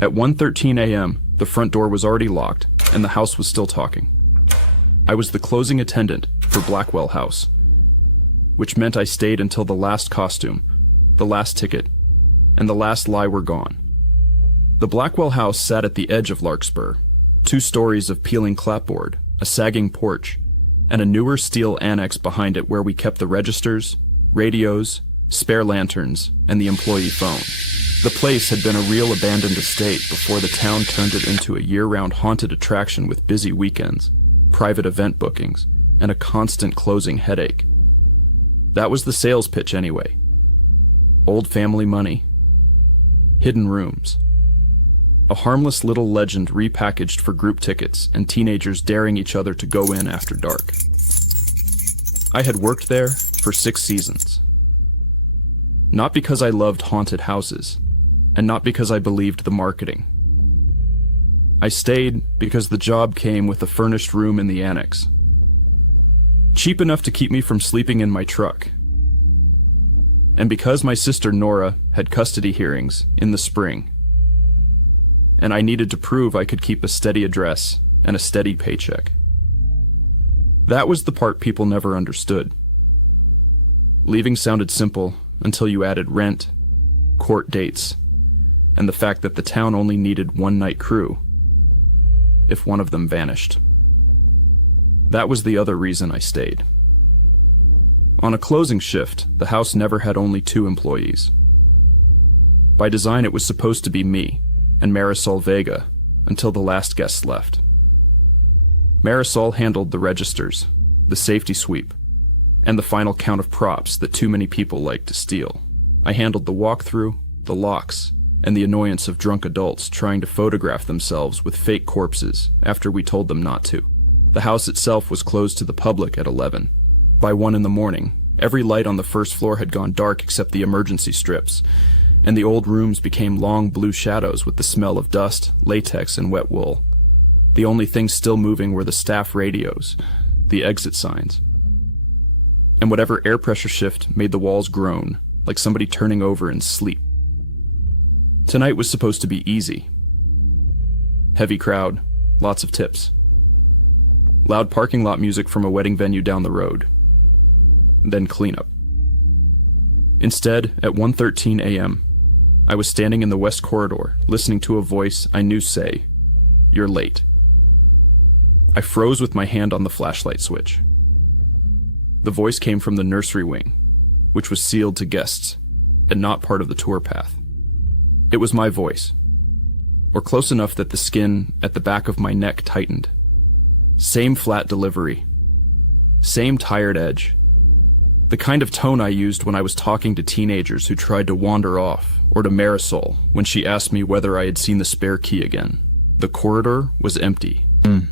At 1:13 a.m., the front door was already locked, and the house was still talking. I was the closing attendant for Blackwell House, which meant I stayed until the last costume, the last ticket, and the last lie were gone. The Blackwell House sat at the edge of Larkspur, 2 stories of peeling clapboard, a sagging porch, and a newer steel annex behind it where we kept the registers, radios, spare lanterns, and the employee phone. The place had been a real abandoned estate before the town turned it into a year-round haunted attraction with busy weekends, private event bookings, and a constant closing headache. That was the sales pitch anyway. Old family money. Hidden rooms. A harmless little legend repackaged for group tickets and teenagers daring each other to go in after dark. I had worked there for 6 seasons. Not because I loved haunted houses, and not because I believed the marketing. I stayed because the job came with a furnished room in the annex. Cheap enough to keep me from sleeping in my truck. And because my sister Nora had custody hearings in the spring, and I needed to prove I could keep a steady address and a steady paycheck. That was the part people never understood. Leaving sounded simple until you added rent, court dates, and the fact that the town only needed one night crew if one of them vanished. That was the other reason I stayed. On a closing shift, the house never had only 2 employees. By design, it was supposed to be me and Marisol Vega until the last guest left. Marisol handled the registers, the safety sweep, and the final count of props that too many people like to steal. I handled the walkthrough, the locks, and the annoyance of drunk adults trying to photograph themselves with fake corpses after we told them not to. The house itself was closed to the public at 11. By 1 in the morning, every light on the first floor had gone dark except the emergency strips, and the old rooms became long blue shadows with the smell of dust, latex, and wet wool. The only things still moving were the staff radios, the exit signs, and whatever air pressure shift made the walls groan, like somebody turning over in sleep. Tonight was supposed to be easy. Heavy crowd, lots of tips. Loud parking lot music from a wedding venue down the road. Then cleanup. Instead, at 1:13 a.m., I was standing in the west corridor, listening to a voice I knew say, "You're late." I froze with my hand on the flashlight switch. The voice came from the nursery wing, which was sealed to guests, and not part of the tour path. It was my voice, or close enough that the skin at the back of my neck tightened. Same flat delivery. Same tired edge. The kind of tone I used when I was talking to teenagers who tried to wander off, or to Marisol when she asked me whether I had seen the spare key again. The corridor was empty.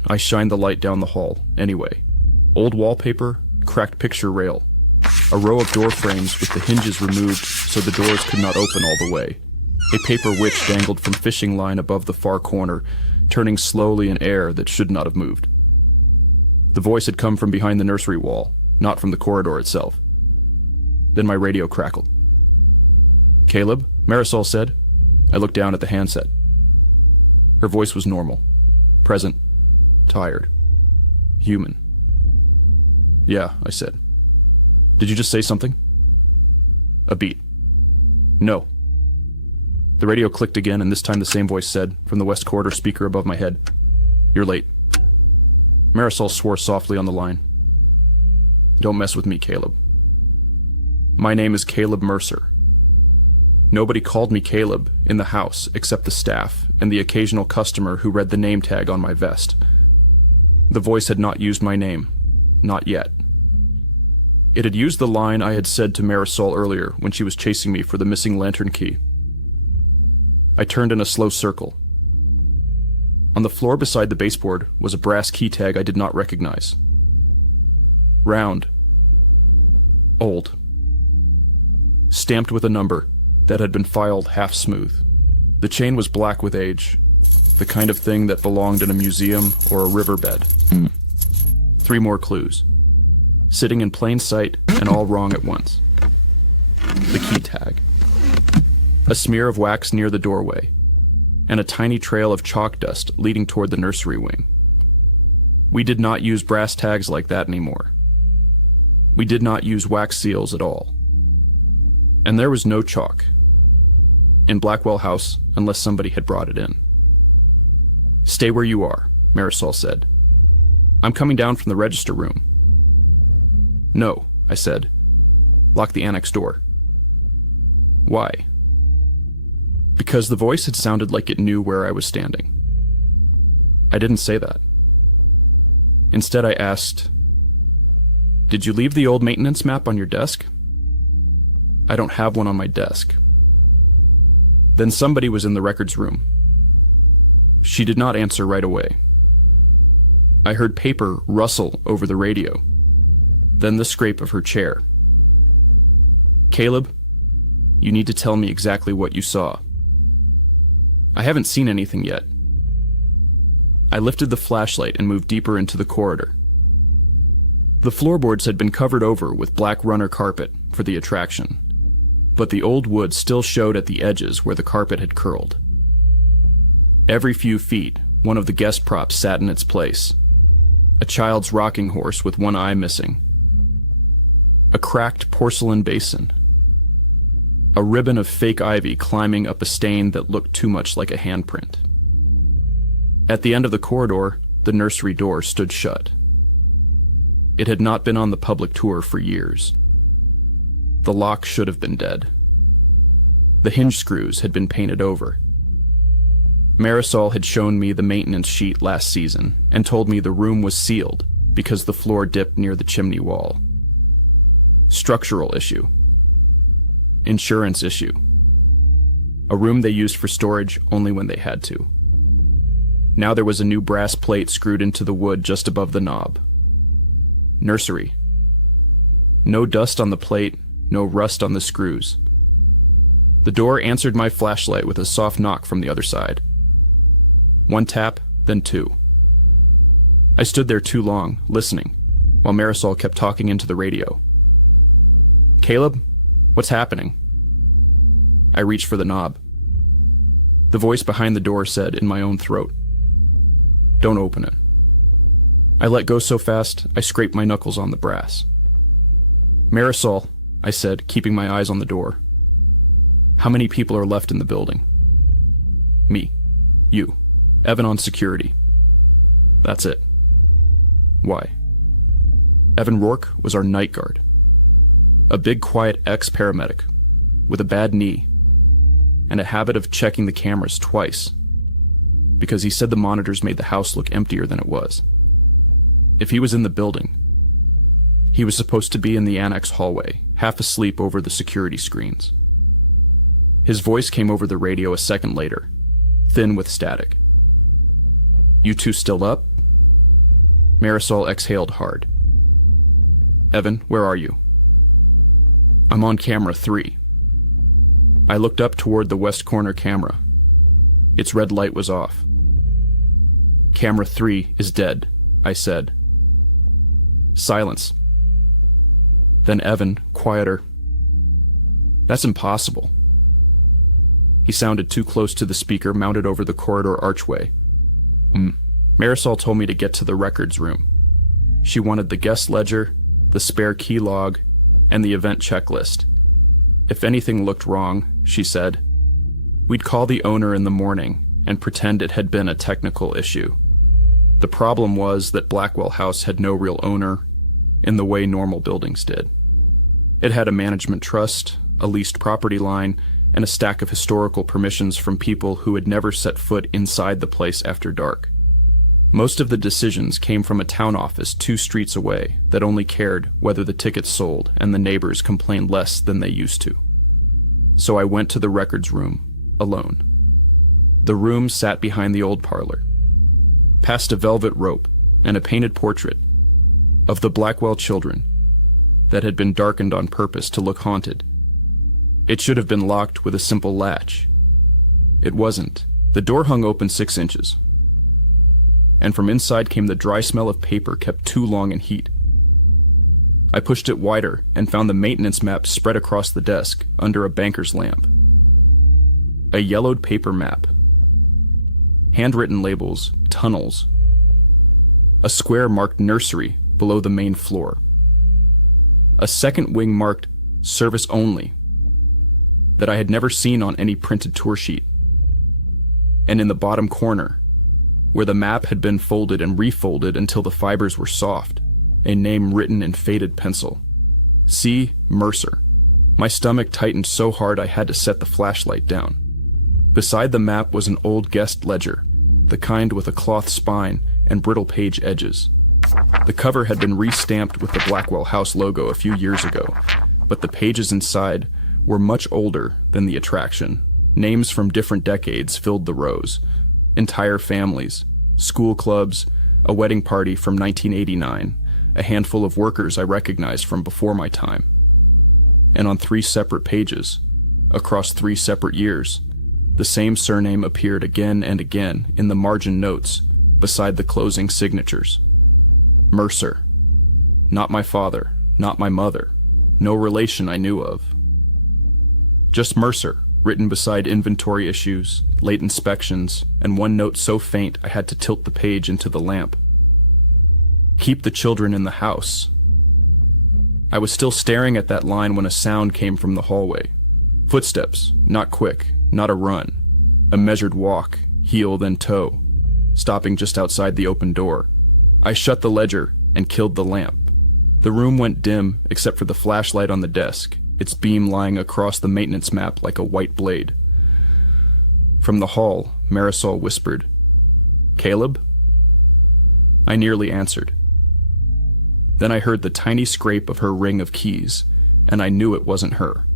I shined the light down the hall, anyway. Old wallpaper, cracked picture rail. A row of door frames with the hinges removed so the doors could not open all the way. A paper witch dangled from fishing line above the far corner, turning slowly in air that should not have moved. The voice had come from behind the nursery wall, not from the corridor itself. Then my radio crackled. "Caleb?" Marisol said. I looked down at the handset. Her voice was normal. Present. Tired. Human. "Yeah," I said. "Did you just say something?" A beat. "No." The radio clicked again, and this time the same voice said, from the west corridor speaker above my head, "You're late." Marisol swore softly on the line. "Don't mess with me, Caleb. My name is Caleb Mercer." Nobody called me Caleb in the house except the staff and the occasional customer who read the name tag on my vest. The voice had not used my name. Not yet. It had used the line I had said to Marisol earlier when she was chasing me for the missing lantern key. I turned in a slow circle. On the floor beside the baseboard was a brass key tag I did not recognize. Round. Old. Stamped with a number that had been filed half smooth. The chain was black with age, the kind of thing that belonged in a museum or a riverbed. 3 more clues. Sitting in plain sight and all wrong at once. The key tag. A smear of wax near the doorway. and a tiny trail of chalk dust leading toward the nursery wing. We did not use brass tags like that anymore. We did not use wax seals at all. And there was no chalk in Blackwell House unless somebody had brought it in. "Stay where you are," Marisol said. "I'm coming down from the register room." "No," I said. "Lock the annex door." "Why?" Because the voice had sounded like it knew where I was standing. I didn't say that. Instead, I asked, "Did you leave the old maintenance map on your desk?" "I don't have one on my desk." Then somebody was in the records room. She did not answer right away. I heard paper rustle over the radio, then the scrape of her chair. "Caleb, you need to tell me exactly what you saw." "I haven't seen anything yet." I lifted the flashlight and moved deeper into the corridor. The floorboards had been covered over with black runner carpet for the attraction, but the old wood still showed at the edges where the carpet had curled. Every few feet, one of the guest props sat in its place. A child's rocking horse with one eye missing. A cracked porcelain basin. A ribbon of fake ivy climbing up a stain that looked too much like a handprint. At the end of the corridor, the nursery door stood shut. It had not been on the public tour for years. The lock should have been dead. The hinge screws had been painted over. Marisol had shown me the maintenance sheet last season and told me the room was sealed because the floor dipped near the chimney wall. Structural issue. Insurance issue. A room they used for storage only when they had to. Now there was a new brass plate screwed into the wood just above the knob. Nursery. No dust on the plate, no rust on the screws. The door answered my flashlight with a soft knock from the other side. One tap, then two. I stood there too long, listening, while Marisol kept talking into the radio. "Caleb, what's happening?" I reached for the knob. The voice behind the door said in my own throat, "Don't open it." I let go so fast, I scraped my knuckles on the brass. "Marisol," I said, keeping my eyes on the door. "How many people are left in the building?" "Me. You. Evan on security." "That's it." "Why?" Evan Rourke was our night guard. A big, quiet ex-paramedic, with a bad knee, and a habit of checking the cameras twice, because he said the monitors made the house look emptier than it was. If he was in the building, he was supposed to be in the annex hallway, half asleep over the security screens. His voice came over the radio a second later, thin with static. "You two still up?" Marisol exhaled hard. "Evan, where are you?" "I'm on camera 3. I looked up toward the west corner camera. Its red light was off. "Camera 3 is dead," I said. Silence. Then Evan, quieter. "That's impossible." He sounded too close to the speaker mounted over the corridor archway. Marisol told me to get to the records room. She wanted the guest ledger, the spare key log, and the event checklist. If anything looked wrong, she said, we'd call the owner in the morning and pretend it had been a technical issue. The problem was that Blackwell House had no real owner in the way normal buildings did. It had a management trust, a leased property line, and a stack of historical permissions from people who had never set foot inside the place after dark. Most of the decisions came from a town office 2 streets away that only cared whether the tickets sold and the neighbors complained less than they used to. So I went to the records room, alone. The room sat behind the old parlor, past a velvet rope and a painted portrait of the Blackwell children that had been darkened on purpose to look haunted. It should have been locked with a simple latch. It wasn't. The door hung open 6 inches. And from inside came the dry smell of paper kept too long in heat. I pushed it wider and found the maintenance map spread across the desk under a banker's lamp. A yellowed paper map, handwritten labels, tunnels. A square marked nursery below the main floor. A second wing marked service only that I had never seen on any printed tour sheet. And in the bottom corner, where the map had been folded and refolded until the fibers were soft, a name written in faded pencil. C. Mercer. My stomach tightened so hard I had to set the flashlight down. Beside the map was an old guest ledger, the kind with a cloth spine and brittle page edges. The cover had been re-stamped with the Blackwell house logo a few years ago, but the pages inside were much older than the attraction. Names from different decades filled the rows. Entire families, school clubs, a wedding party from 1989, a handful of workers I recognized from before my time. And on 3 separate pages, across 3 separate years, the same surname appeared again and again in the margin notes beside the closing signatures. Mercer. Not my father, not my mother, no relation I knew of. Just Mercer, written beside inventory issues, late inspections, and one note so faint I had to tilt the page into the lamp. Keep the children in the house. I was still staring at that line when a sound came from the hallway. Footsteps, not quick, not a run. A measured walk, heel then toe, stopping just outside the open door. I shut the ledger and killed the lamp. The room went dim except for the flashlight on the desk, its beam lying across the maintenance map like a white blade. From the hall, Marisol whispered, "Caleb?" I nearly answered. Then I heard the tiny scrape of her ring of keys, and I knew it wasn't her.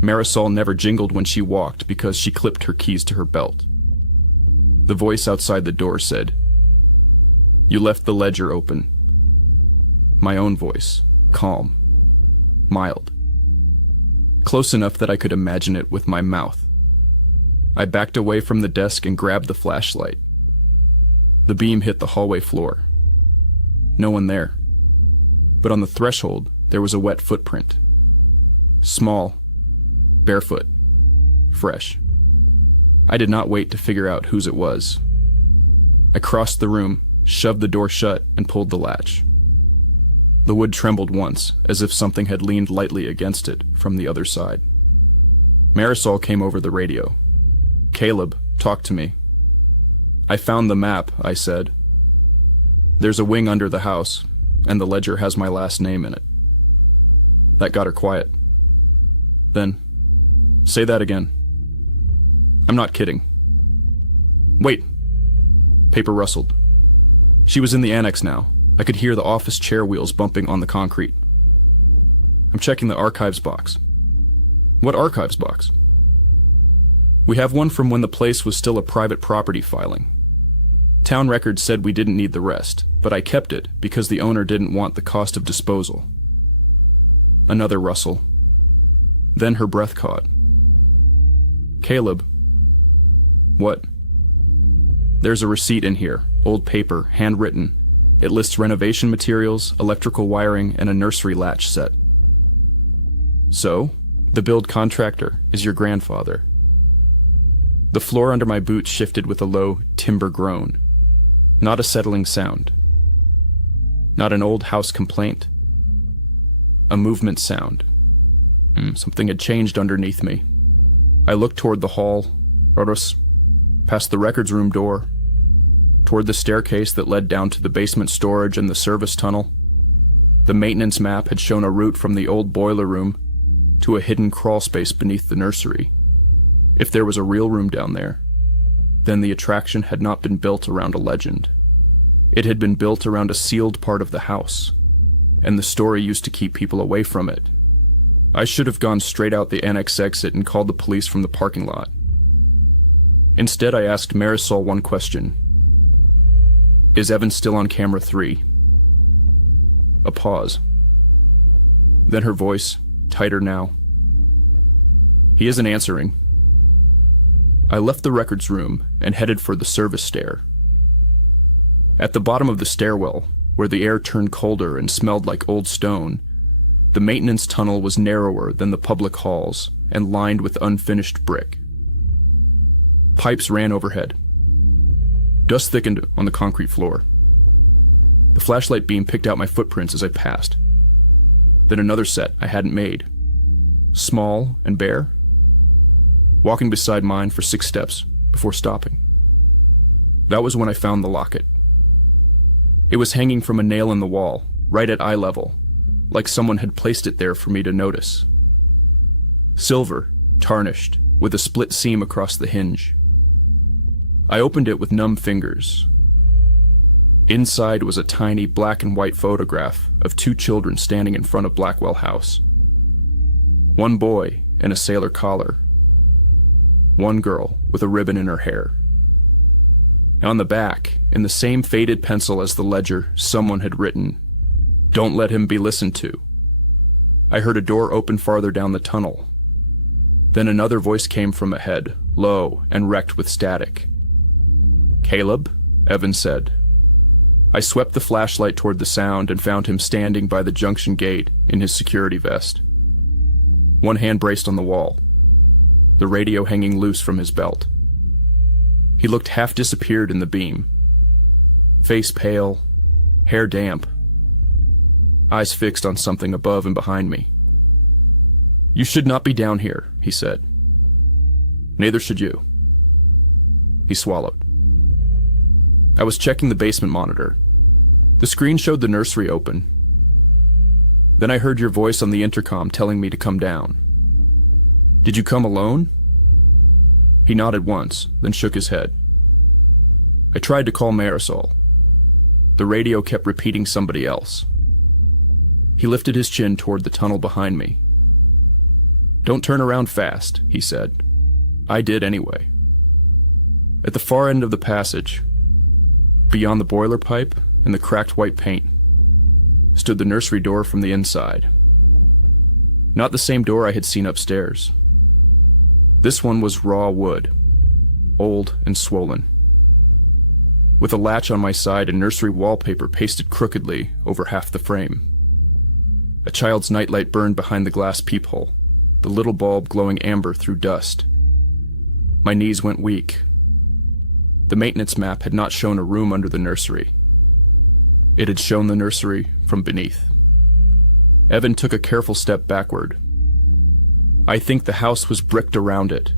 Marisol never jingled when she walked because she clipped her keys to her belt. The voice outside the door said, "You left the ledger open." My own voice, calm, mild. Close enough that I could imagine it with my mouth. I backed away from the desk and grabbed the flashlight. The beam hit the hallway floor. No one there. But on the threshold, there was a wet footprint. Small, barefoot, fresh. I did not wait to figure out whose it was. I crossed the room, shoved the door shut, and pulled the latch. The wood trembled once, as if something had leaned lightly against it from the other side. Marisol came over the radio. "Caleb, talk to me." "I found the map," I said. "There's a wing under the house, and the ledger has my last name in it." That got her quiet. Then, "Say that again." "I'm not kidding." "Wait." Paper rustled. She was in the annex now. I could hear the office chair wheels bumping on the concrete. "I'm checking the archives box." "What archives box?" "We have one from when the place was still a private property filing. Town records said we didn't need the rest, but I kept it because the owner didn't want the cost of disposal." Another rustle. Then her breath caught. "Caleb." "What?" "There's a receipt in here, old paper, handwritten. It lists renovation materials, electrical wiring, and a nursery latch set." "So? The build contractor is your grandfather." The floor under my boots shifted with a low timber groan. Not a settling sound. Not an old house complaint. A movement sound. Something had changed underneath me. I looked toward the hall, past the records room door, toward the staircase that led down to the basement storage and the service tunnel. The maintenance map had shown a route from the old boiler room to a hidden crawl space beneath the nursery. If there was a real room down there, then the attraction had not been built around a legend. It had been built around a sealed part of the house, and the story used to keep people away from it. I should have gone straight out the annex exit and called the police from the parking lot. Instead, I asked Marisol one question. "Is Evan still on camera 3? A pause. Then her voice, tighter now. "He isn't answering." I left the records room and headed for the service stair. At the bottom of the stairwell, where the air turned colder and smelled like old stone, the maintenance tunnel was narrower than the public halls and lined with unfinished brick. Pipes ran overhead, Dust thickened on the concrete floor. The flashlight beam picked out my footprints as I passed. Then another set I hadn't made. Small and bare. Walking beside mine for 6 steps before stopping. That was when I found the locket. It was hanging from a nail in the wall, right at eye level, like someone had placed it there for me to notice. Silver, tarnished, with a split seam across the hinge. I opened it with numb fingers. Inside was a tiny black and white photograph of 2 children standing in front of Blackwell House. One boy in a sailor collar. One girl with a ribbon in her hair. On the back, in the same faded pencil as the ledger, someone had written, "Don't let him be listened to." I heard a door open farther down the tunnel. Then another voice came from ahead, low and wrecked with static. "Caleb?" Evan said. I swept the flashlight toward the sound and found him standing by the junction gate in his security vest. One hand braced on the wall, the radio hanging loose from his belt. He looked half disappeared in the beam. Face pale, hair damp, eyes fixed on something above and behind me. "You should not be down here," he said. "Neither should you." He swallowed. I was checking the basement monitor. The screen showed the nursery open. Then I heard your voice on the intercom telling me to come down. "Did you come alone?" He nodded once, then shook his head. "I tried to call Marisol. The radio kept repeating somebody else." He lifted his chin toward the tunnel behind me. "Don't turn around fast," he said. I did anyway. At the far end of the passage, beyond the boiler pipe and the cracked white paint, stood the nursery door from the inside. Not the same door I had seen upstairs. This one was raw wood, old and swollen, with a latch on my side and nursery wallpaper pasted crookedly over half the frame. A child's nightlight burned behind the glass peephole, the little bulb glowing amber through dust. My knees went weak. The maintenance map had not shown a room under the nursery. It had shown the nursery from beneath. Evan took a careful step backward. I think the house was bricked around it.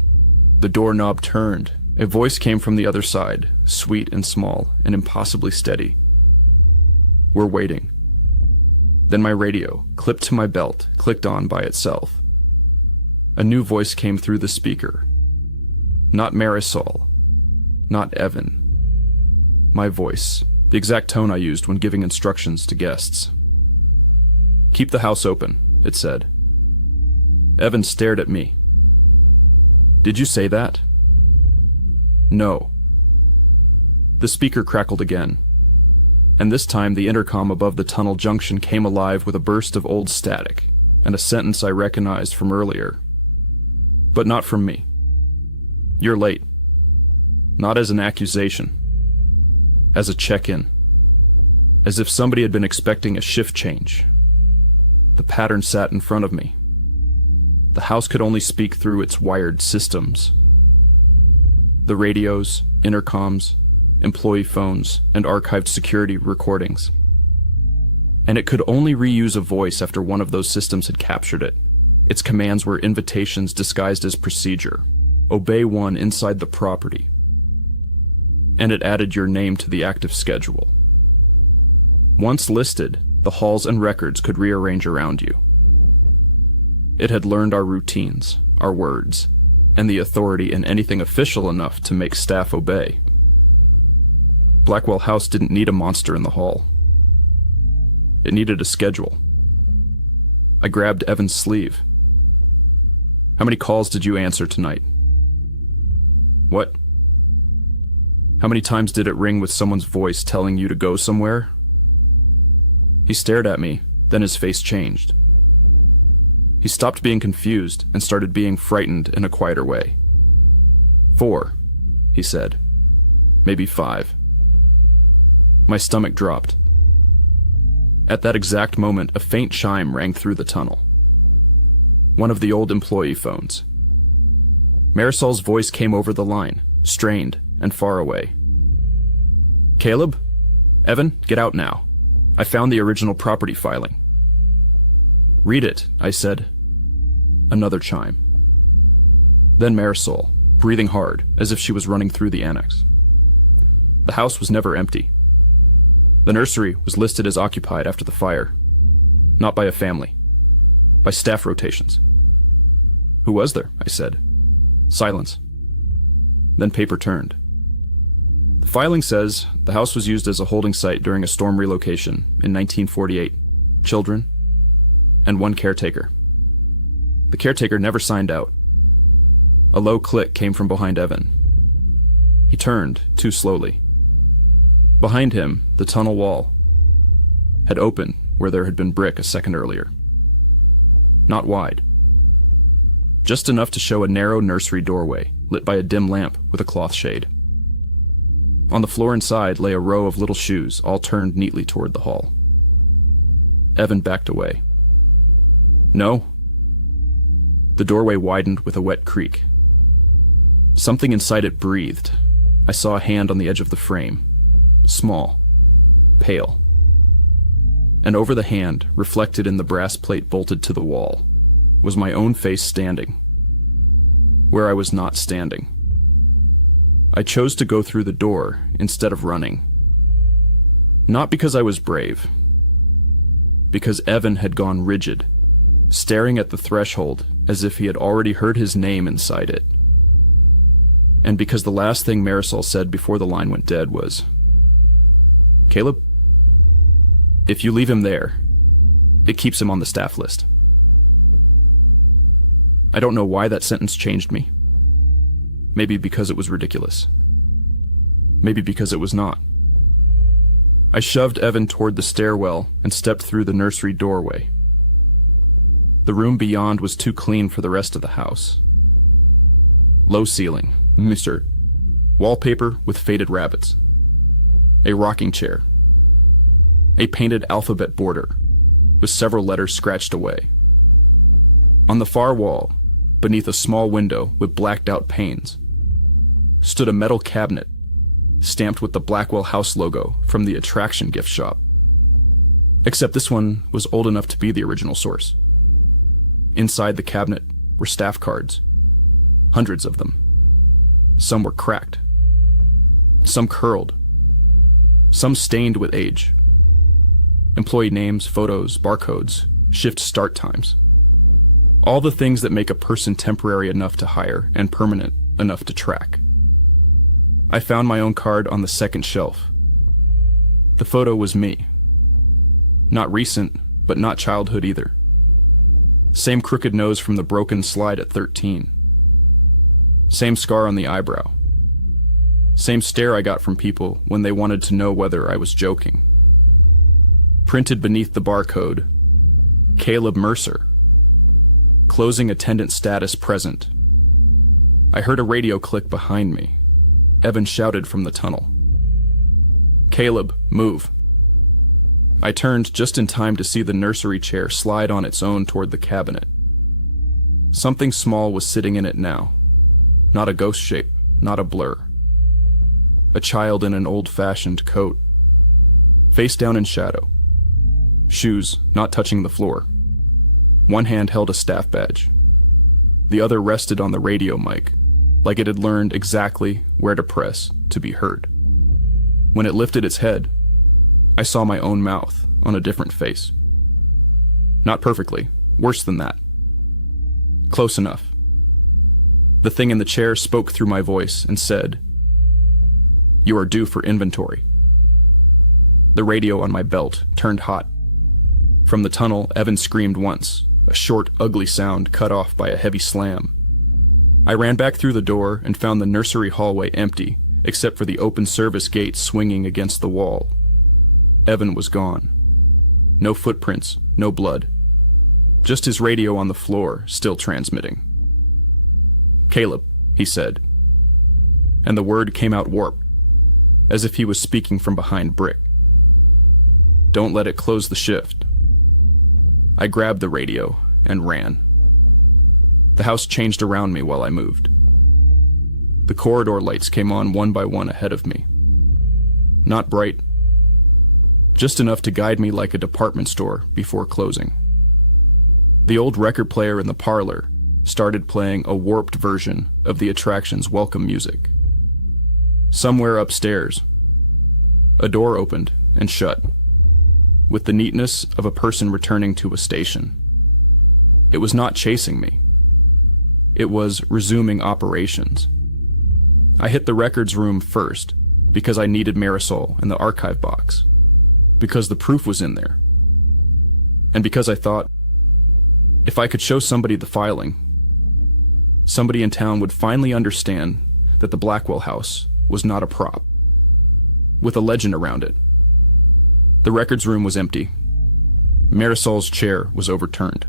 The doorknob turned. A voice came from the other side, sweet and small and impossibly steady. "We're waiting." Then my radio, clipped to my belt, clicked on by itself. A new voice came through the speaker. Not Marisol. Not Evan. My voice, the exact tone I used when giving instructions to guests. "Keep the house open," it said. Evan stared at me. "Did you say that?" "No." The speaker crackled again, and this time the intercom above the tunnel junction came alive with a burst of old static and a sentence I recognized from earlier. But not from me. "You're late." Not as an accusation. As a check-in. As if somebody had been expecting a shift change. The pattern sat in front of me. The house could only speak through its wired systems. The radios, intercoms, employee phones, and archived security recordings. And it could only reuse a voice after one of those systems had captured it. Its commands were invitations disguised as procedure. Obey one inside the property. And it added your name to the active schedule. Once listed, the halls and records could rearrange around you. It had learned our routines, our words, and the authority in anything official enough to make staff obey. Blackwell House didn't need a monster in the hall. It needed a schedule. I grabbed Evan's sleeve. "How many calls did you answer tonight?" "What?" "How many times did it ring with someone's voice telling you to go somewhere?" He stared at me, then his face changed. He stopped being confused and started being frightened in a quieter way. "4, he said. "Maybe 5. My stomach dropped. At that exact moment, a faint chime rang through the tunnel. One of the old employee phones. Marisol's voice came over the line, strained and far away. Caleb? Evan, get out now. I found the original property filing. Read it, I said. Another chime. Then Marisol, breathing hard, as if she was running through the annex. The house was never empty. The nursery was listed as occupied after the fire, not by a family, by staff rotations. Who was there? I said. Silence. Then paper turned. The filing says the house was used as a holding site during a storm relocation in 1948. Children, and one caretaker. The caretaker never signed out. A low click came from behind Evan. He turned, too slowly. Behind him, the tunnel wall had opened where there had been brick a second earlier. Not wide. Just enough to show a narrow nursery doorway, lit by a dim lamp with a cloth shade. On the floor inside lay a row of little shoes, all turned neatly toward the hall. Evan backed away. No. The doorway widened with a wet creak. Something inside it breathed. I saw a hand on the edge of the frame. Small. Pale. And over the hand, reflected in the brass plate bolted to the wall, was my own face standing. Where I was not standing. I chose to go through the door instead of running. Not because I was brave. Because Evan had gone rigid, staring at the threshold as if he had already heard his name inside it. And because the last thing Marisol said before the line went dead was, Caleb, if you leave him there, it keeps him on the staff list. I don't know why that sentence changed me. Maybe because it was ridiculous. Maybe because it was not. I shoved Evan toward the stairwell and stepped through the nursery doorway. The room beyond was too clean for the rest of the house. Low ceiling, Mr. Wallpaper with faded rabbits. A rocking chair. A painted alphabet border, with several letters scratched away. On the far wall, beneath a small window with blacked out panes, stood a metal cabinet, stamped with the Blackwell house logo from the attraction gift shop. Except this one was old enough to be the original source. Inside the cabinet were staff cards, hundreds of them. Some were cracked, some curled, some stained with age. Employee names, photos, barcodes, shift start times. All the things that make a person temporary enough to hire and permanent enough to track. I found my own card on the second shelf. The photo was me. Not recent, but not childhood either. Same crooked nose from the broken slide at 13. Same scar on the eyebrow. Same stare I got from people when they wanted to know whether I was joking. Printed beneath the barcode, Caleb Mercer. Closing attendant status present. I heard a radio click behind me. Evan shouted from the tunnel. Caleb, move. I turned just in time to see the nursery chair slide on its own toward the cabinet. Something small was sitting in it now. Not a ghost shape, not a blur. A child in an old-fashioned coat. Face down in shadow. Shoes not touching the floor. One hand held a staff badge. The other rested on the radio mic, like it had learned exactly where to press to be heard. When it lifted its head, I saw my own mouth on a different face. Not perfectly, worse than that. Close enough. The thing in the chair spoke through my voice and said, "You are due for inventory." The radio on my belt turned hot. From the tunnel, Evan screamed once, a short, ugly sound cut off by a heavy slam. I ran back through the door and found the nursery hallway empty, except for the open service gate swinging against the wall. Evan was gone. No footprints, no blood. Just his radio on the floor, still transmitting. "Caleb," he said. And the word came out warped, as if he was speaking from behind brick. "Don't let it close the shift." I grabbed the radio and ran. The house changed around me while I moved. The corridor lights came on one by one ahead of me. Not bright. Just enough to guide me like a department store before closing. The old record player in the parlor started playing a warped version of the attraction's welcome music. Somewhere upstairs, a door opened and shut, with the neatness of a person returning to a station. It was not chasing me. It was resuming operations. I hit the records room first because I needed Marisol in the archive box, because the proof was in there, and because I thought, if I could show somebody the filing, somebody in town would finally understand that the Blackwell house was not a prop, with a legend around it. The records room was empty. Marisol's chair was overturned.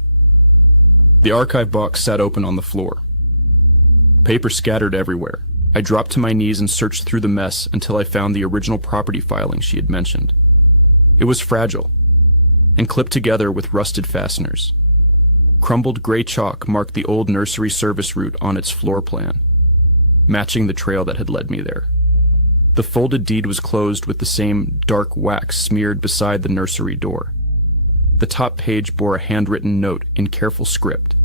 The archive box sat open on the floor. Paper scattered everywhere. I dropped to my knees and searched through the mess until I found the original property filing she had mentioned. It was fragile and clipped together with rusted fasteners. Crumbled gray chalk marked the old nursery service route on its floor plan, matching the trail that had led me there. The folded deed was closed with the same dark wax smeared beside the nursery door. The top page bore a handwritten note in careful script.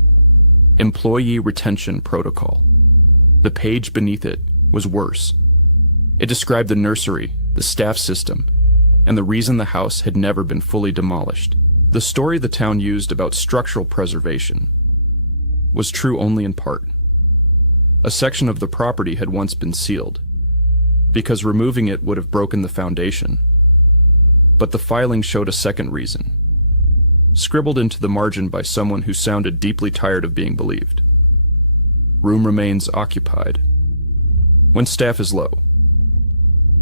Employee Retention Protocol. The page beneath it was worse. It described the nursery, the staff system, and the reason the house had never been fully demolished. The story the town used about structural preservation was true only in part. A section of the property had once been sealed, because removing it would have broken the foundation. But the filing showed a second reason, scribbled into the margin by someone who sounded deeply tired of being believed. Room remains occupied. When staff is low.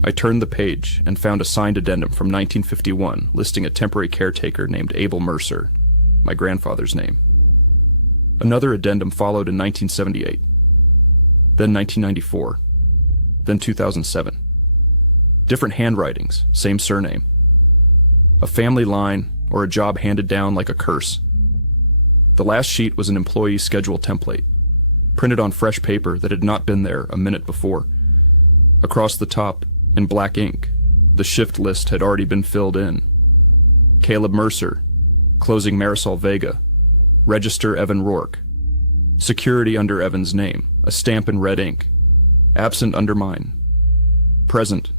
I turned the page and found a signed addendum from 1951 listing a temporary caretaker named Abel Mercer, my grandfather's name. Another addendum followed in 1978, then 1994, then 2007. Different handwritings, same surname. A family line or a job handed down like a curse. The last sheet was an employee schedule template, printed on fresh paper that had not been there a minute before. Across the top, in black ink, the shift list had already been filled in. Caleb Mercer, closing Marisol Vega, register Evan Rourke, security under Evan's name, a stamp in red ink, absent under mine. Present.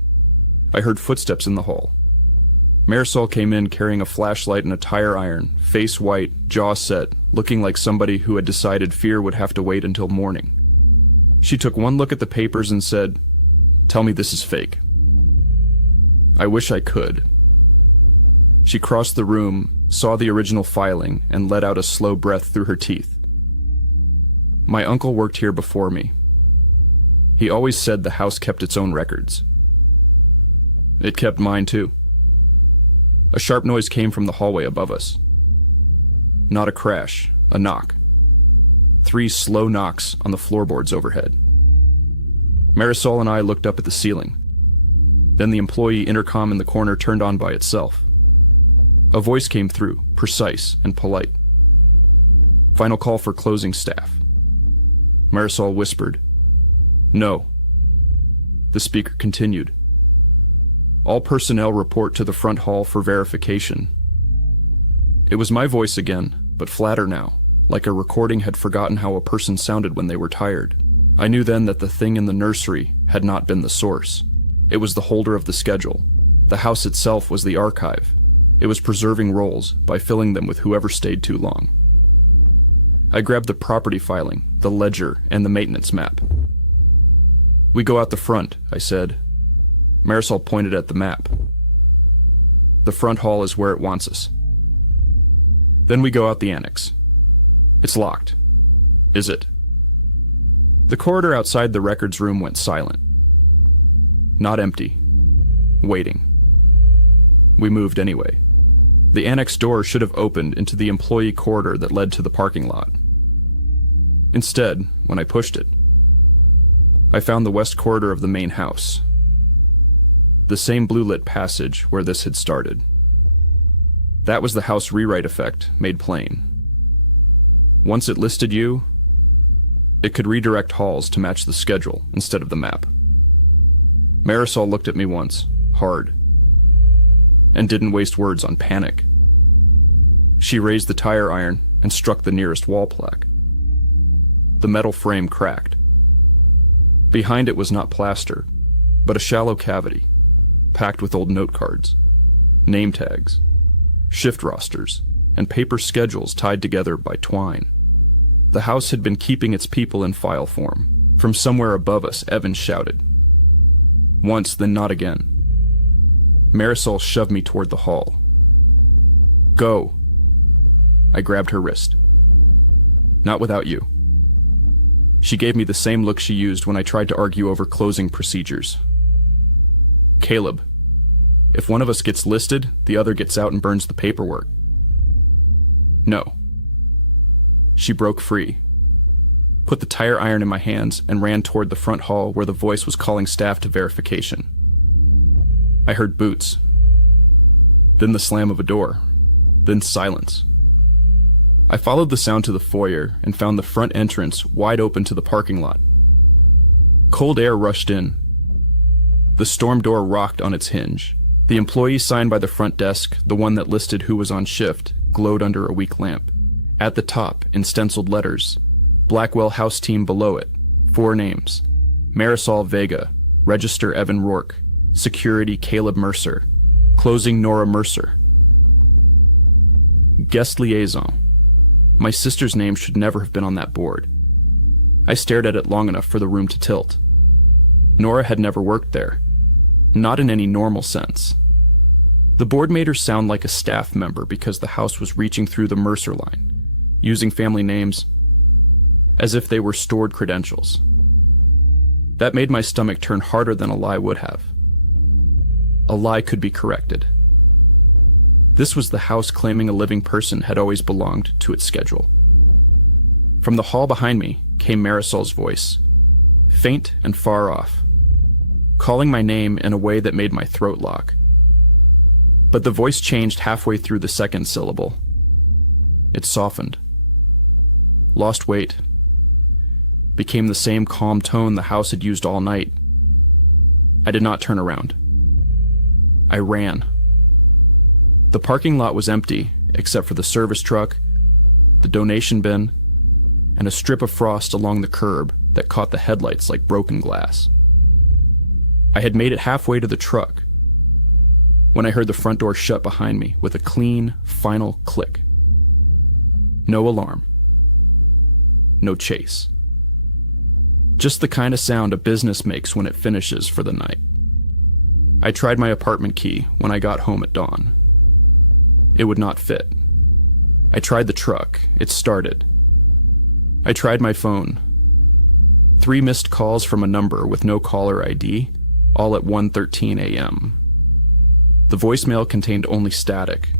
I heard footsteps in the hall. Marisol came in carrying a flashlight and a tire iron, face white, jaw set, looking like somebody who had decided fear would have to wait until morning. She took one look at the papers and said, "Tell me this is fake." I wish I could. She crossed the room, saw the original filing, and let out a slow breath through her teeth. My uncle worked here before me. He always said the house kept its own records. It kept mine too. A sharp noise came from the hallway above us. Not a crash, a knock. 3 slow knocks on the floorboards overhead. Marisol and I looked up at the ceiling. Then the employee intercom in the corner turned on by itself. A voice came through, precise and polite. "Final call for closing staff." Marisol whispered, "No." The speaker continued. "All personnel report to the front hall for verification." It was my voice again, but flatter now, like a recording had forgotten how a person sounded when they were tired. I knew then that the thing in the nursery had not been the source. It was the holder of the schedule. The house itself was the archive. It was preserving roles by filling them with whoever stayed too long. I grabbed the property filing, the ledger, and the maintenance map. "We go out the front," I said. Marisol pointed at the map. "The front hall is where it wants us." "Then we go out the annex." "It's locked." "Is it?" The corridor outside the records room went silent. Not empty. Waiting. We moved anyway. The annex door should have opened into the employee corridor that led to the parking lot. Instead, when I pushed it, I found the west corridor of the main house. The same blue-lit passage where this had started. That was the house rewrite effect made plain. Once it listed you, it could redirect halls to match the schedule instead of the map. Marisol looked at me once, hard, and didn't waste words on panic. She raised the tire iron and struck the nearest wall plaque. The metal frame cracked. Behind it was not plaster, but a shallow cavity, packed with old note cards, name tags, shift rosters, and paper schedules tied together by twine. The house had been keeping its people in file form. From somewhere above us, Evans shouted. Once, then not again. Marisol shoved me toward the hall. Go. I grabbed her wrist. Not without you. She gave me the same look she used when I tried to argue over closing procedures. Caleb, if one of us gets listed, the other gets out and burns the paperwork. No. She broke free, put the tire iron in my hands, and ran toward the front hall where the voice was calling staff to verification. I heard boots, then the slam of a door, then silence. I followed the sound to the foyer and found the front entrance wide open to the parking lot. Cold air rushed in. The storm door rocked on its hinge. The employee sign by the front desk, the one that listed who was on shift, glowed under a weak lamp. At the top, in stenciled letters, Blackwell house team below it, 4 names. Marisol Vega, Register Evan Rourke, Security Caleb Mercer, Closing Nora Mercer. Guest liaison. My sister's name should never have been on that board. I stared at it long enough for the room to tilt. Nora had never worked there. Not in any normal sense. The board made her sound like a staff member because the house was reaching through the Mercer line, using family names as if they were stored credentials. That made my stomach turn harder than a lie would have. A lie could be corrected. This was the house claiming a living person had always belonged to its schedule. From the hall behind me came Marisol's voice, faint and far off, calling my name in a way that made my throat lock. But the voice changed halfway through the second syllable. It softened, lost weight, became the same calm tone the house had used all night. I did not turn around. I ran. The parking lot was empty, except for the service truck, the donation bin, and a strip of frost along the curb that caught the headlights like broken glass. I had made it halfway to the truck when I heard the front door shut behind me with a clean, final click. No alarm. No chase. Just the kind of sound a business makes when it finishes for the night. I tried my apartment key when I got home at dawn. It would not fit. I tried the truck. It started. I tried my phone. 3 missed calls from a number with no caller ID, all at 1:13 a.m. The voicemail contained only static,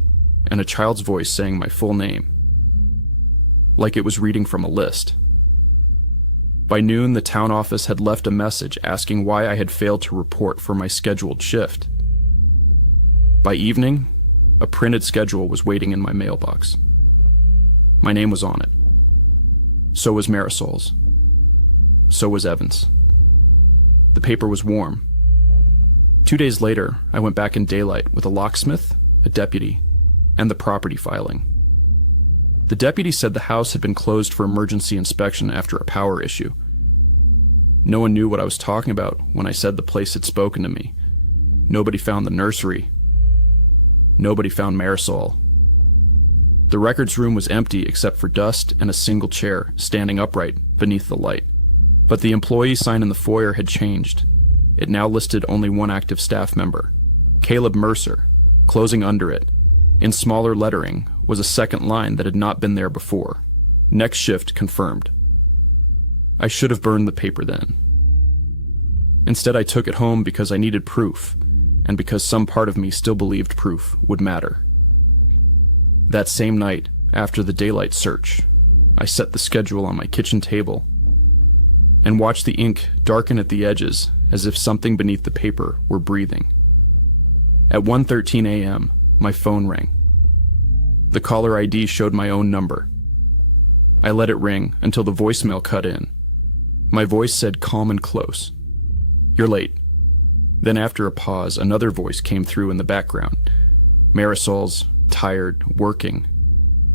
and a child's voice saying my full name, like it was reading from a list. By noon, the town office had left a message asking why I had failed to report for my scheduled shift. By evening, a printed schedule was waiting in my mailbox. My name was on it. So was Marisol's. So was Evan's. The paper was warm. 2 days later, I went back in daylight with a locksmith, a deputy, and the property filing. The deputy said the house had been closed for emergency inspection after a power issue. No one knew what I was talking about when I said the place had spoken to me. Nobody found the nursery. Nobody found Marisol. The records room was empty except for dust and a single chair standing upright beneath the light. But the employee sign in the foyer had changed. It now listed only one active staff member, Caleb Mercer. Closing under it, in smaller lettering, was a second line that had not been there before. Next shift confirmed. I should have burned the paper then. Instead, I took it home because I needed proof, and because some part of me still believed proof would matter. That same night, after the daylight search, I set the schedule on my kitchen table and watched the ink darken at the edges as if something beneath the paper were breathing. At 1:13 a.m., my phone rang. The caller ID showed my own number. I let it ring until the voicemail cut in. My voice said calm and close, "You're late. Then after a pause, another voice came through in the background. Marisol's, tired, working,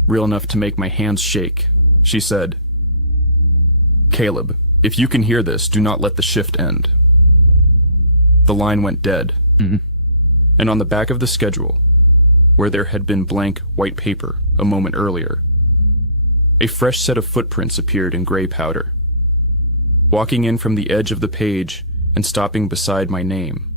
real enough to make my hands shake. She said, "Caleb, if you can hear this, do not let the shift end." The line went dead. And on the back of the schedule, where there had been blank white paper a moment earlier, a fresh set of footprints appeared in gray powder. Walking in from the edge of the page and stopping beside my name